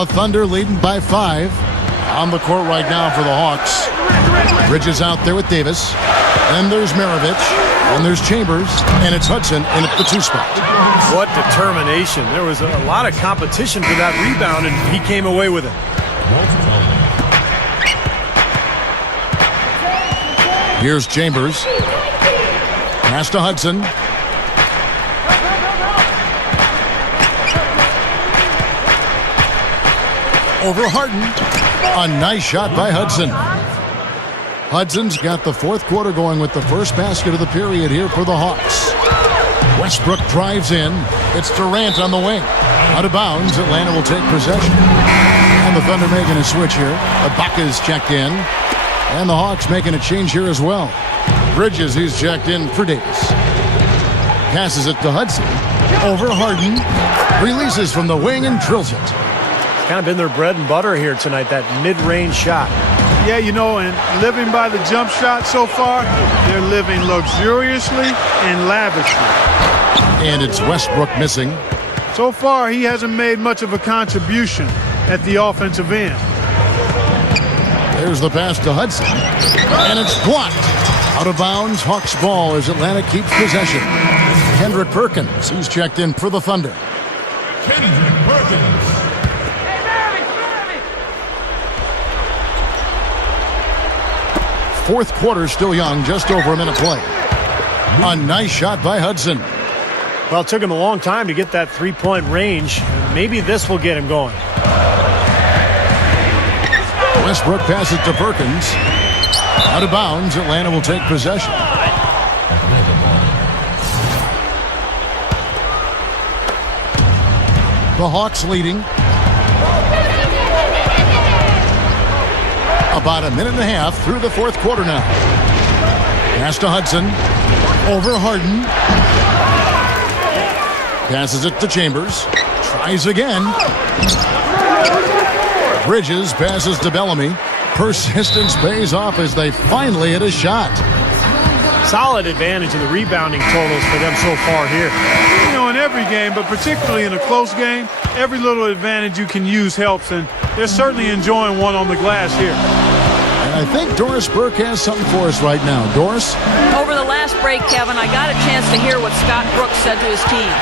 The Thunder leading by 5. On the court right now for the Hawks. Bridges out there with Davis. Then there's Maravich. And there's Chambers. And it's Hudson in at the 2 spot. What determination. There was a lot of competition for that rebound, and he came away with it. Here's Chambers. Pass to Hudson. Over Harden. A nice shot by Hudson. Hudson's got the 4th quarter going with the first basket of the period here for the Hawks. Westbrook drives in. It's Durant on the wing. Out of bounds, Atlanta will take possession. And the Thunder making a switch here. Ibaka's checked in. And the Hawks making a change here as well. Bridges, he's checked in for Davis. Passes it to Hudson. Over Harden. Releases from the wing and drills it. It's kind of been their bread and butter here tonight, that mid-range shot. Yeah, you know, and living by the jump shot so far, they're living luxuriously and lavishly. And it's Westbrook missing. So far, he hasn't made much of a contribution at the offensive end. There's the pass to Hudson. And it's blocked. Out of bounds, Hawks ball as Atlanta keeps possession. Kendrick Perkins, he's checked in for the Thunder. Kendrick Perkins. Fourth quarter still young, just over a minute play. A nice shot by Hudson. Well, it took him a long time to get that 3-point range. Maybe this will get him going. Westbrook passes to Perkins. Out of bounds, Atlanta will take possession. The Hawks leading. About a minute and a half through the 4th quarter now. Pass to Hudson. Over Harden. Passes it to Chambers. Tries again. Bridges passes to Bellamy. Persistence pays off as they finally hit a shot. Solid advantage in the rebounding totals for them so far here. You know, in every game, but particularly in a close game, every little advantage you can use helps, and they're certainly enjoying one on the glass here. And I think Doris Burke has something for us right now. Doris? Over the last break, Kevin, I got a chance to hear what Scott Brooks said to his team.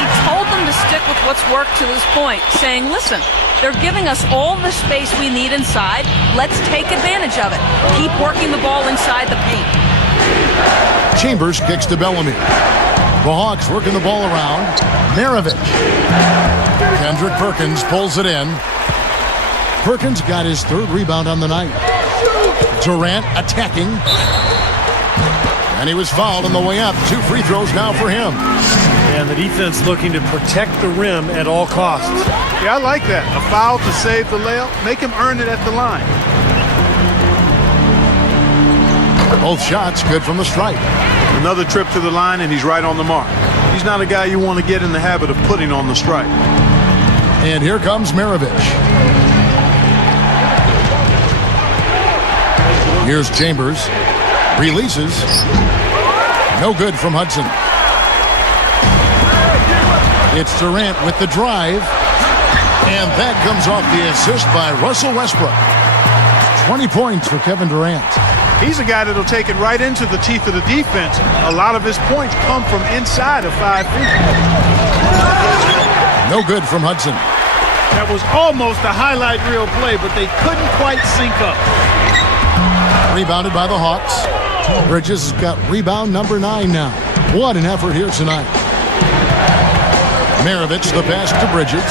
He told them to stick with what's worked to this point, saying, listen, they're giving us all the space we need inside. Let's take advantage of it. Keep working the ball inside the paint. Chambers kicks to Bellamy. The Hawks working the ball around. Maravich. Kendrick Perkins pulls it in. Perkins got his 3rd rebound on the night. Durant attacking. And he was fouled on the way up. 2 free throws now for him. And the defense looking to protect the rim at all costs. Yeah, I like that. A foul to save the layup. Make him earn it at the line. Both shots good from the stripe. Another trip to the line, and he's right on the mark. He's not a guy you want to get in the habit of putting on the stripe. And here comes Maravich. Here's Chambers. Releases. No good from Hudson. It's Durant with the drive. And that comes off the assist by Russell Westbrook. 20 points for Kevin Durant. He's a guy that'll take it right into the teeth of the defense. A lot of his points come from inside of 5 feet. No good from Hudson. That was almost a highlight reel play, but they couldn't quite sync up. Rebounded by the Hawks. Bridges has got rebound number 9 now. What an effort here tonight. Maravich, the pass to Bridges.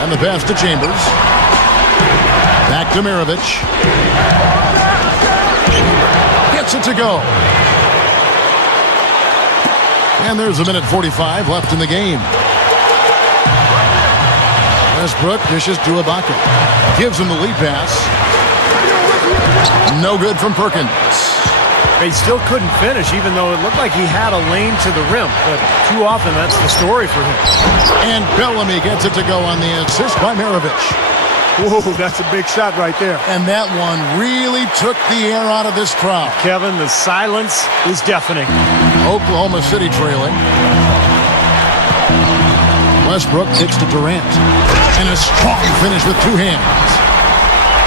And the pass to Chambers. Back to Maravich. Gets it to go. And there's a minute 45 left in the game. Westbrook dishes to Ibaka. Gives him the lead pass. No good from Perkins. He still couldn't finish, even though it looked like he had a lane to the rim. But too often, that's the story for him. And Bellamy gets it to go on the assist by Maravich. Whoa, that's a big shot right there. And that one really took the air out of this crowd. Kevin, the silence is deafening. Oklahoma City trailing. Westbrook kicks to Durant. And a strong finish with two hands.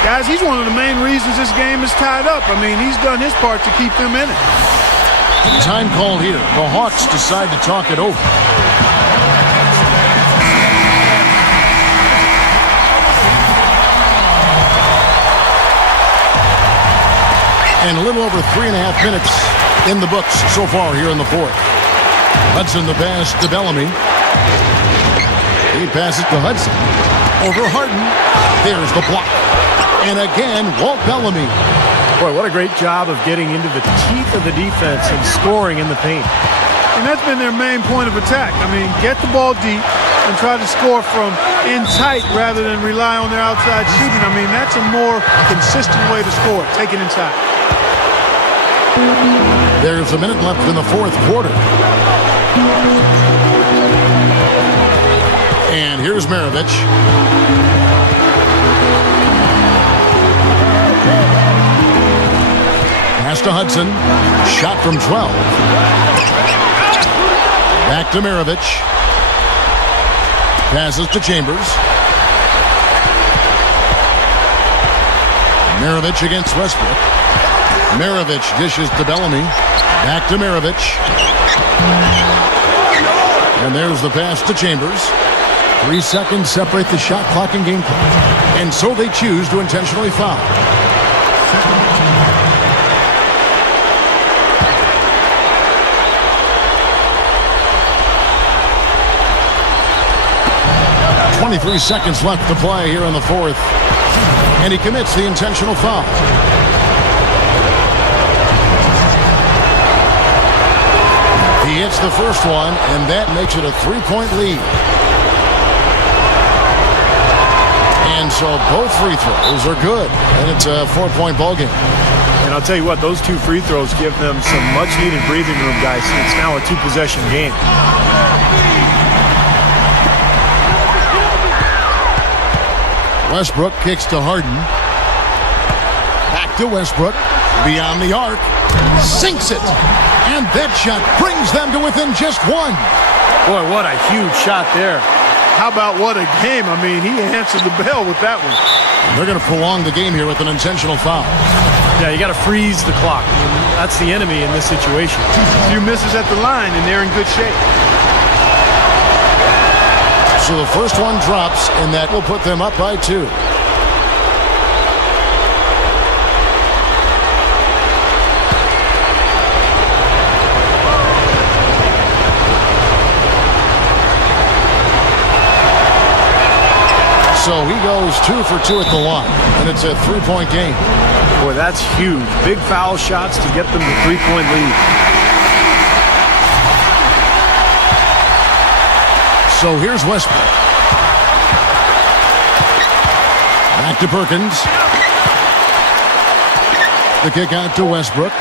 Guys, he's one of the main reasons this game is tied up. I mean, he's done his part to keep them in it. Time called here. The Hawks decide to talk it over. And a little over 3.5 minutes in the books so far here in the fourth. Hudson the pass to Bellamy. He passes to Hudson. Over Harden. There's the block. And again, Walt Bellamy. Boy, what a great job of getting into the teeth of the defense and scoring in the paint. And that's been their main point of attack. I mean, get the ball deep and try to score from in tight rather than rely on their outside shooting. I mean, that's a more consistent way to score. Take it inside. There's a minute left in the fourth quarter. And here's Maravich. Pass to Hudson. Shot from 12. Back to Maravich. Passes to Chambers. Maravich against Westbrook. Maravich dishes to Bellamy. Back to Maravich. And there's the pass to Chambers. 3 seconds separate the shot clock and game clock. And so they choose to intentionally foul. .23 seconds left to play here in the fourth. And he commits the intentional foul. He hits the first one, and that makes it a 3-point lead. And so both free throws are good, and it's a 4-point ball game. And I'll tell you what, those 2 free throws give them some much-needed breathing room, guys. It's now a 2-possession game. Westbrook kicks to Harden. Back to Westbrook. Beyond the arc. Sinks it. And that shot brings them to within just one. Boy, what a huge shot there. How about what a game? I mean, he answered the bell with that one. They're going to prolong the game here with an intentional foul. Yeah, you got to freeze the clock. That's the enemy in this situation. A few misses at the line, and they're in good shape. So the first one drops, and that will put them up by 2. So he goes 2 for 2 at the line, and it's a 3-point game. Boy, that's huge. Big foul shots to get them the 3-point lead. So here's Westbrook. Back to Perkins. The kick out to Westbrook.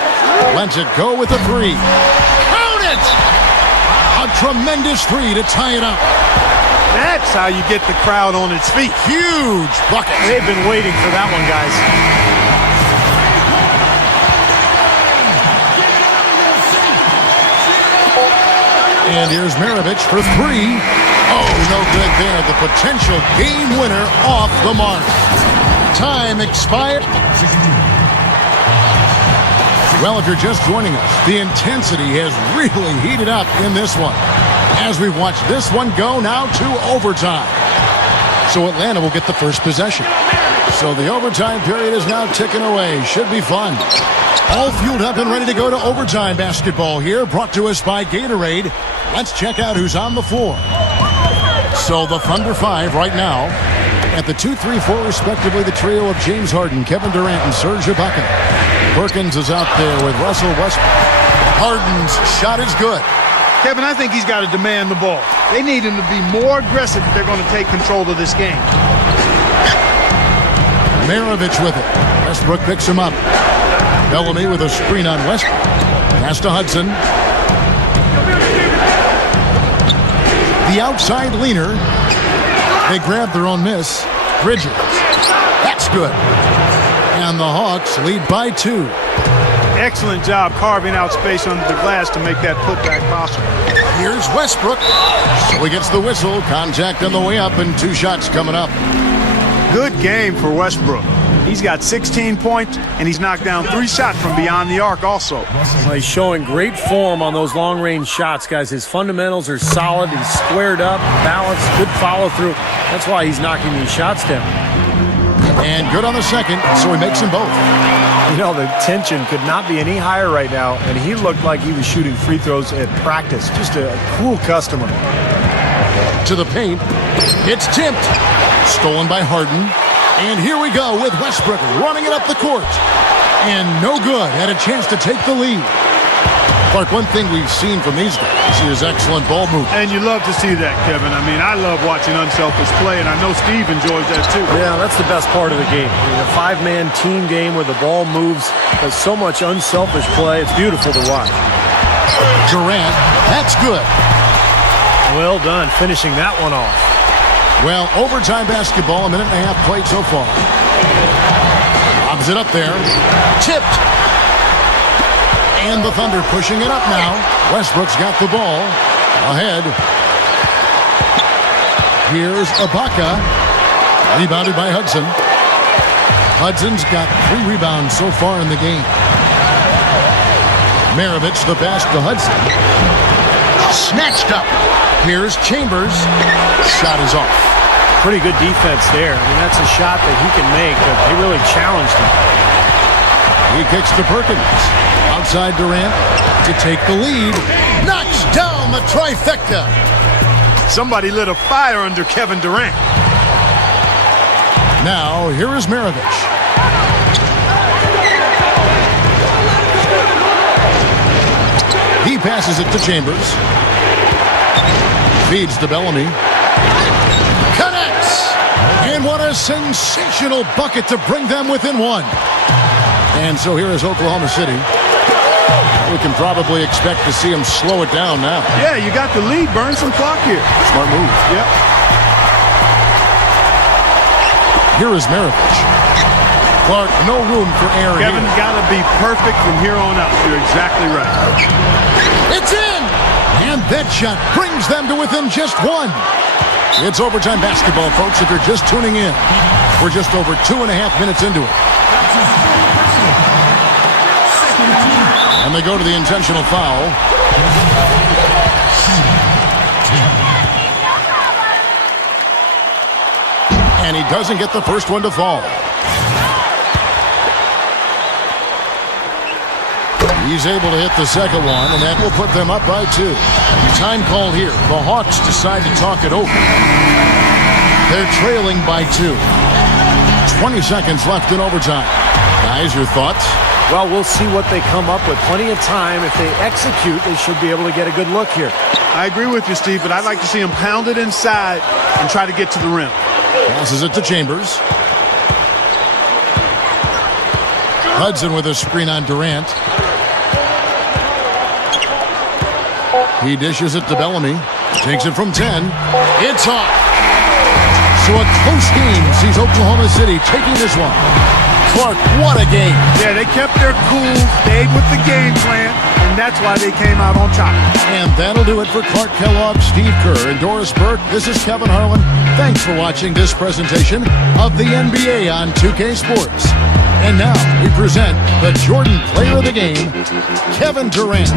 Lets it go with a 3. Count it! A tremendous 3 to tie it up. That's how you get the crowd on its feet. Huge bucket. They've been waiting for that one, guys. And here's Maravich for 3. Oh, no good there. The potential game winner off the mark. Time expired. Well, if you're just joining us, the intensity has really heated up in this one, as we've watched this one go now to overtime. So Atlanta will get the first possession. So the overtime period is now ticking away. Should be fun. All fueled up and ready to go to overtime basketball here, brought to us by Gatorade. Let's check out who's on the floor. So the Thunder 5 right now. At the 2, 3, 4 respectively, the trio of James Harden, Kevin Durant, and Serge Ibaka. Perkins is out there with Russell Westbrook. Harden's shot is good. Kevin, I think he's got to demand the ball. They need him to be more aggressive if they're going to take control of this game. Maravich with it. Westbrook picks him up. Bellamy with a screen on Westbrook. Pass to Hudson. The outside leaner. They grab their own miss. Bridges. That's good. And the Hawks lead by 2. Excellent job carving out space under the glass to make that putback possible. Here's Westbrook. So he gets the whistle. Contact on the way up and 2 shots coming up. Good game for Westbrook. He's got 16 points, and he's knocked down 3 shots from beyond the arc also. Well, he's showing great form on those long-range shots, guys. His fundamentals are solid. He's squared up, balanced, good follow-through. That's why he's knocking these shots down. And good on the second, so he makes them both. You know, the tension could not be any higher right now, and he looked like he was shooting free throws at practice. Just a cool customer. To the paint. It's tipped. Stolen by Harden. And here we go with Westbrook running it up the court. And no good. Had a chance to take the lead. Clark, one thing we've seen from these guys is excellent ball movement. And you love to see that, Kevin. I mean, I love watching unselfish play, and I know Steve enjoys that too. Yeah, that's the best part of the game. I mean, a 5-man team game where the ball moves. There's so much unselfish play. It's beautiful to watch. Durant, that's good. Well done, finishing that one off. Well, overtime basketball, a minute and a half played so far. Lobs it up there. Tipped. And the Thunder pushing it up now. Westbrook's got the ball. Ahead. Here's Ibaka. Rebounded by Hudson. Hudson's got 3 rebounds so far in the game. Maravich the pass to Hudson. Snatched up. Here's Chambers. Shot is off. Pretty good defense there. I mean, that's a shot that he can make, but they really challenged him. He kicks to Perkins. Outside Durant to take the lead. Knocks down the trifecta. Somebody lit a fire under Kevin Durant. Now, here is Maravich. He passes it to Chambers. Feeds to Bellamy. Connects! And what a sensational bucket to bring them within 1. And so here is Oklahoma City. We can probably expect to see him slow it down now. Yeah, you got the lead. Burn some clock here. Smart move. Yep. Here is Maravich. Clark, no room for error here. Kevin's got to be perfect from here on out. You're exactly right. It's in! And that shot brings them to within just 1. It's overtime basketball, folks, if you're just tuning in. We're just over 2.5 minutes into it. And they go to the intentional foul. And he doesn't get the first one to fall. He's able to hit the second one, and that will put them up by 2. Time call here. The Hawks decide to talk it over. They're trailing by 2. 20 seconds left in overtime. Guys, your thoughts? Well, we'll see what they come up with. Plenty of time. If they execute, they should be able to get a good look here. I agree with you, Steve, but I'd like to see him pound it inside and try to get to the rim. Passes it to Chambers. Hudson with a screen on Durant. He dishes it to Bellamy. Takes it from 10. It's off. So a close game sees Oklahoma City taking this one. Clark, what a game. Yeah, they kept their cool, stayed with the game plan, and that's why they came out on top. And that'll do it for Clark Kellogg, Steve Kerr, and Doris Burke. This is Kevin Harlan. Thanks for watching this presentation of the NBA on 2K Sports. And now we present the Jordan Player of the Game, Kevin Durant.